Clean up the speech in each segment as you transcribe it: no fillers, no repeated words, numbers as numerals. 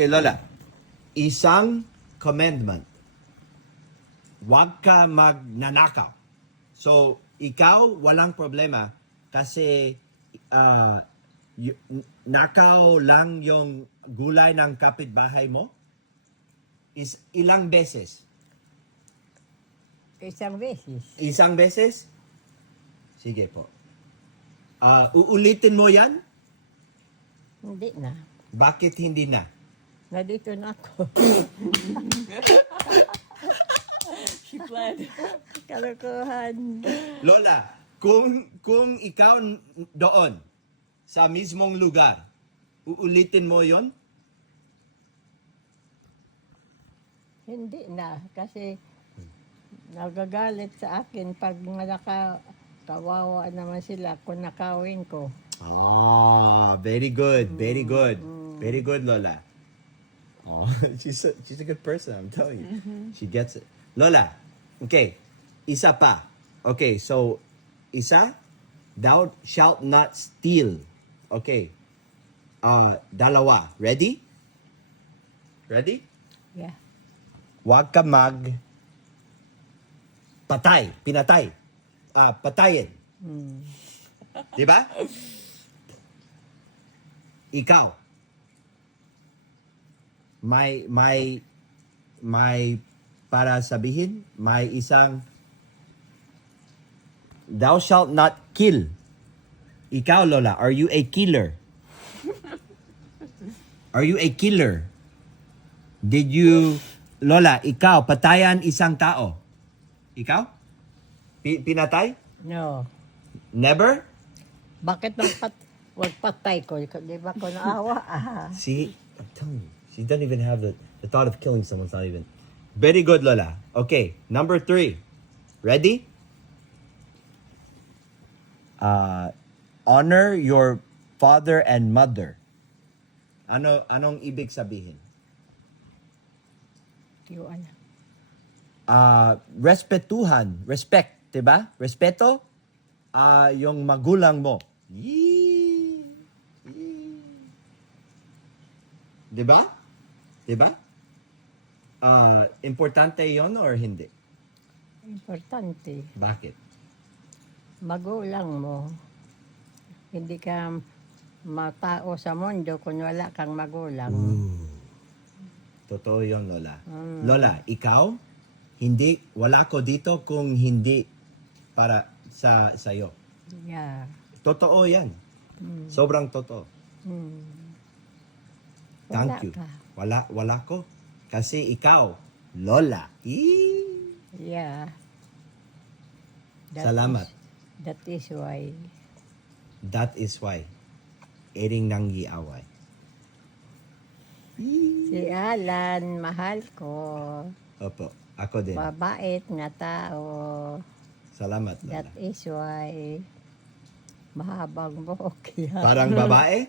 Okay, Lola. Isang commandment. Huwag ka magnanakaw. So, ikaw, walang problema kasi nakaw lang yung gulay ng kapitbahay mo? Is ilang beses? Isang beses. Isang beses? Sige po. Uulitin mo yan? Hindi na. Bakit hindi na? Nandito na ako. She fled. Kalokohan. Lola, kung ikaw doon, sa mismong lugar, uulitin mo yon? Hindi na. Kasi nagagalit sa akin pag kawawa naman sila kung nakawin ko. Ah, very good, very good. Very good, Lola. Oh, she's a good person, I'm telling you. She gets it. Lola, okay, isa pa. Okay, so, isa, thou shalt not steal. Okay. Dalawa. Ready? Ready? Yeah. Huwag ka pinatay. Patayin. Di ba? Ikaw. May para sabihin, may isang thou shalt not kill. Ikaw, Lola, are you a killer? Are you a killer? Did you, Lola, ikaw, patayan isang tao? Ikaw? Pinatay? No. Never? Bakit wagpatay ko? Di ba ko naawa? See, I'm telling you, she doesn't even have the thought of killing someone's not even. Very good, Lola. Okay, number 3. Ready? Honor your father and mother. Anong ibig sabihin? Yung ano. Respetuhan. Respect, 'di ba? Respeto yung magulang mo. 'Di ba? 'Di ba? Importante 'yon or hindi? Importante. Bakit? Magulang mo. Hindi ka matao sa mundo kung wala kang magulang. Totoo 'yon, Lola. Lola, ikaw wala ko dito kung hindi para sa sayo. Yeah. Totoo 'yan. Sobrang totoo. Thank Wala you. ka. Wala ko. Kasi ikaw, Lola. Yeah. Salamat. That is why. That is why. Ering nang giaway. Si Alan, mahal ko. Opo, ako din. Mabait na tao. Salamat, That Lola. is why. Mahabang buhok yan. Parang babae?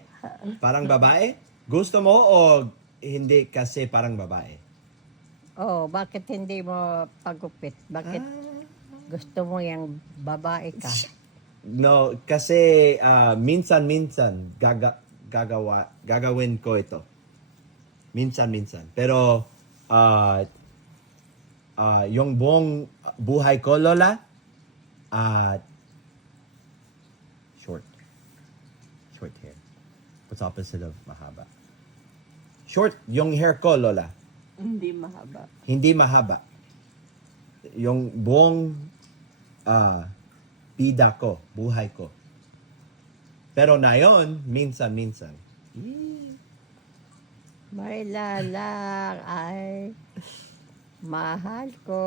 Parang babae? Gusto mo o hindi kasi parang babae? Oh, bakit hindi mo pagupit? Bakit gusto mo yung babae ka? No, kasi minsan-minsan gagawin ko ito. Minsan-minsan. Pero yung buong buhay ko, Lola, short hair. What's opposite of mahaba? Short yung hair ko, Lola. Hindi mahaba. Hindi mahaba. Yung buong bida ko, buhay ko. Pero na yun, minsan-minsan. May lalang ay mahal ko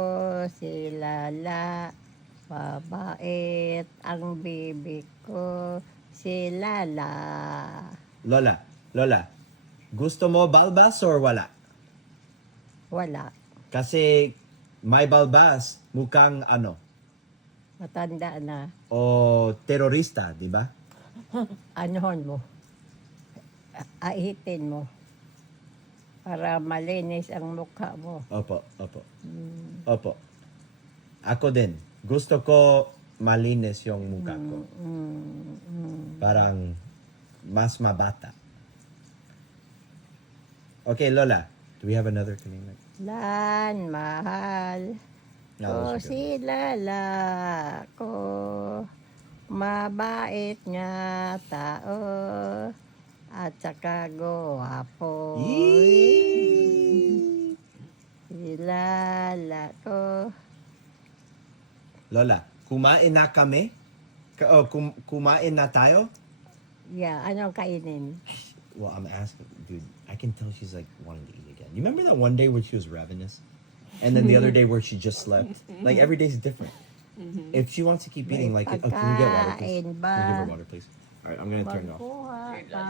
si Lala. Mabait ang bibig ko si Lala. Lola, gusto mo balbas or wala? Wala. Kasi may balbas, mukhang Matanda na. o terorista, di ba? Anohon mo. Aitin mo. Para malinis ang mukha mo. Opo. Ako din. Gusto ko malinis yung mukha ko. Parang mas mabata. Okay, Lola. Do we have another Kalinga? Lan, mahal No, ko those are good. si Lala ko. Mabait nga tao. At saka gwapo. Yee! Si Lala ko. Lola, kumain na kami? Kumain na tayo? Yeah, anong kainin? Well, I'm asking, dude. I can tell she's like wanting to eat again. You remember that one day where she was ravenous, and then the other day where she just slept? Like every day's different. If she wants to keep eating, like, oh, can you get water, please? Pagkain ba? Can you give her water, please? All right, I'm gonna turn it off. Magkuha ka.